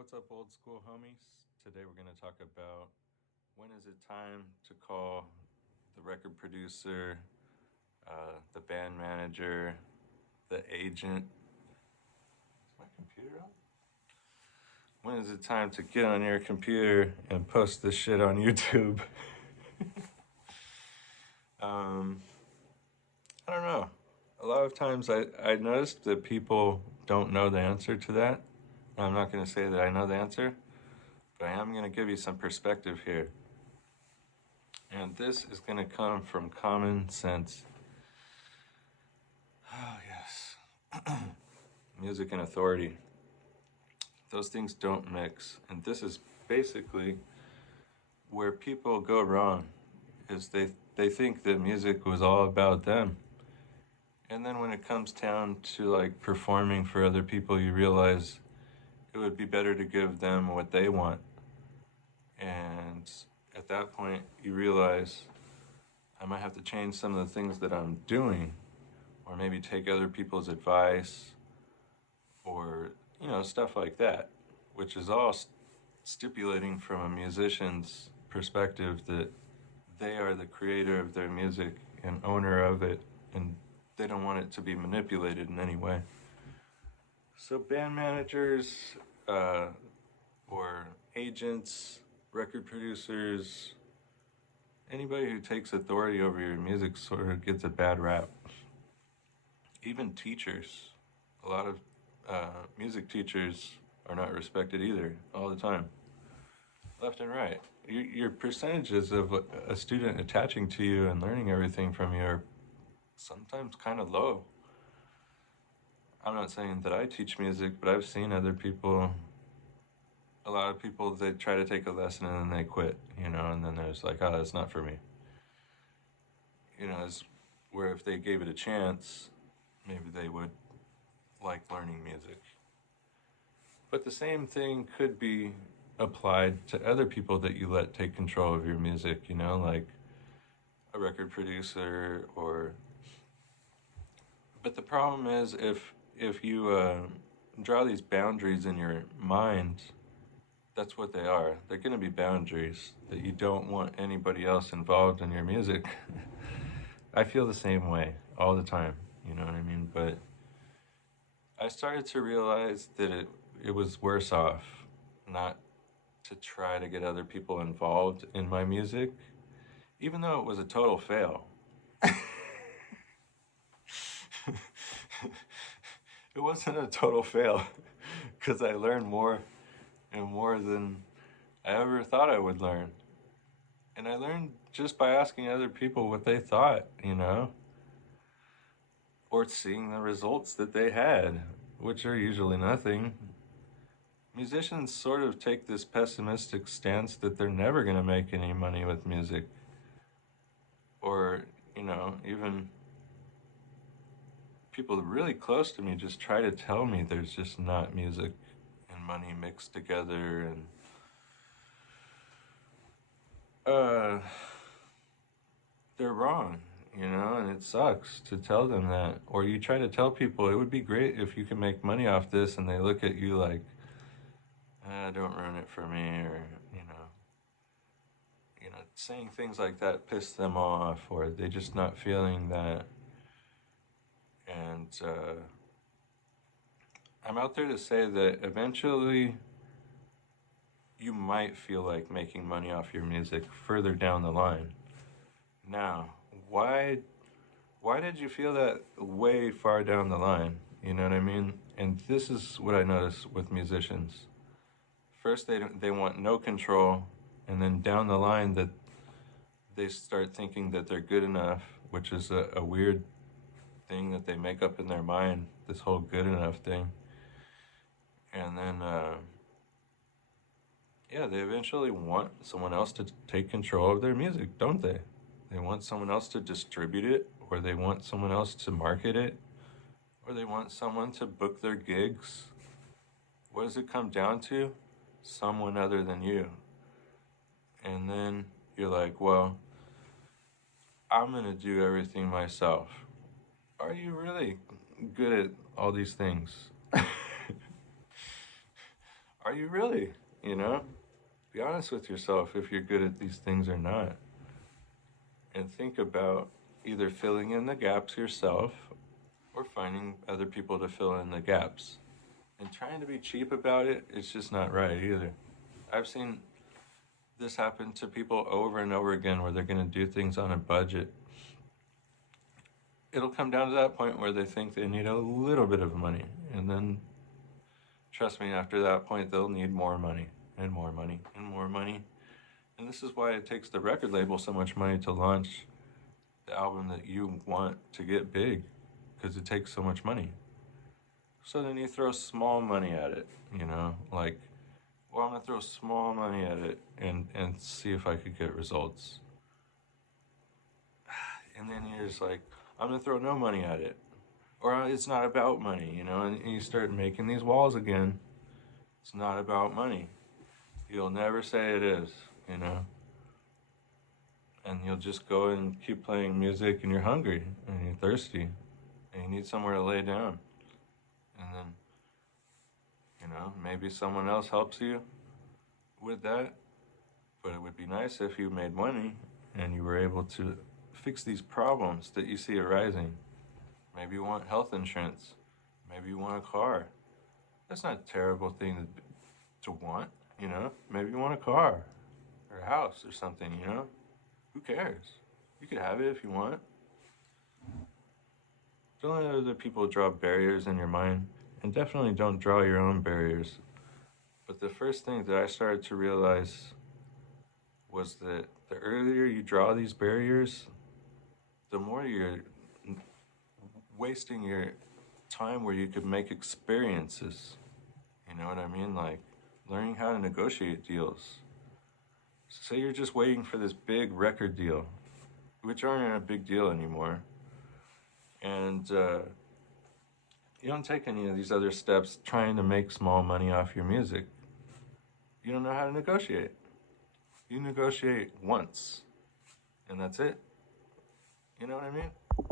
What's up, old school homies? Today we're going to talk about when is it time to call the record producer, the band manager, the agent. Is my computer on? When is it time to get on your computer and post this shit on YouTube? um, I don't know. A lot of times I noticed that people don't know the answer to that. I'm not going to say that I know the answer, but I am going to give you some perspective here. And this is going to come from common sense. Oh, yes. Music and authority. Those things don't mix. And this is basically where people go wrong, is they think that music was all about them. And then when it comes down to like performing for other people, you realize it would be better to give them what they want. And at that point, you realize I might have to change some of the things that I'm doing, or maybe take other people's advice, or stuff like that, which is all stipulating from a musician's perspective that they are the creator of their music and owner of it, and they don't want it to be manipulated in any way. So band managers, uh, or agents, record producers, anybody who takes authority over your music sort of gets a bad rap. Even teachers, a lot of music teachers are not respected either, all the time, left and right. Your percentages of a student attaching to you and learning everything from you are sometimes kind of low. I'm not saying that I teach music, but I've seen other people, a lot of people, they try to take a lesson and then they quit, and then there's like, oh, that's not for me. It's where if they gave it a chance, maybe they would like learning music. But the same thing could be applied to other people that you let take control of your music, like a record producer or. But the problem is if you draw these boundaries in your mind, that's what they are. They're going to be boundaries that you don't want anybody else involved in your music. I feel the same way all the time, you know what I mean? But I started to realize that it was worse off not to try to get other people involved in my music, even though it was a total fail. It wasn't a total fail because I learned more and more than I ever thought I would learn. And I learned just by asking other people what they thought, or seeing the results that they had, which are usually nothing. Musicians sort of take this pessimistic stance that they're never going to make any money with music. Or, even people really close to me just try to tell me there's just not music and money mixed together. And they're wrong, and it sucks to tell them that. Or you try to tell people it would be great if you can make money off this, and they look at you like, don't ruin it for me, or saying things like that piss them off, or they just not feeling that. And I'm out there to say that eventually you might feel like making money off your music further down the line. Now, why did you feel that way far down the line? You know what I mean? And this is what I notice with musicians. First, they want no control, and then down the line that they start thinking that they're good enough, which is a weird thing that they make up in their mind, this whole good enough thing. And then, they eventually want someone else to take control of their music, don't they? They want someone else to distribute it, or they want someone else to market it, or they want someone to book their gigs. What does it come down to? Someone other than you. And then you're like, well, I'm going to do everything myself. Are you really good at all these things? Are are you really? You know? Be honest with yourself if you're good at these things or not. And think about either filling in the gaps yourself or finding other people to fill in the gaps. And trying to be cheap about it, it's just not right either. I've seen this happen to people over and over again where they're going to do things on a budget. It'll come down to that point where they think they need a little bit of money. And then, trust me, after that point, they'll need more money and more money and more money. And this is why it takes the record label so much money to launch the album that you want to get big, because it takes so much money. So then you throw small money at it, you know, like, well, I'm going to throw small money at it and see if I could get results. And then you're just like, I'm going to throw no money at it. Or it's not about money, you know, and you start making these walls again. It's not about money. You'll never say it is, you know. And you'll just go and keep playing music and you're hungry and you're thirsty and you need somewhere to lay down. And then, you know, maybe someone else helps you with that. But it would be nice if you made money and you were able to fix these problems that you see arising. Maybe you want health insurance. Maybe you want a car. That's not a terrible thing to want, you know. Maybe you want a car or a house or something, you know. Who cares? You could have it if you want. Don't let other people draw barriers in your mind, and definitely don't draw your own barriers. But the first thing that I started to realize was that the earlier you draw these barriers, the more you're wasting your time where you could make experiences. You know what I mean? Like learning how to negotiate deals. Say you're just waiting for this big record deal, which aren't a big deal anymore. And you don't take any of these other steps trying to make small money off your music. You don't know how to negotiate. You negotiate once, and that's it. You know what I mean?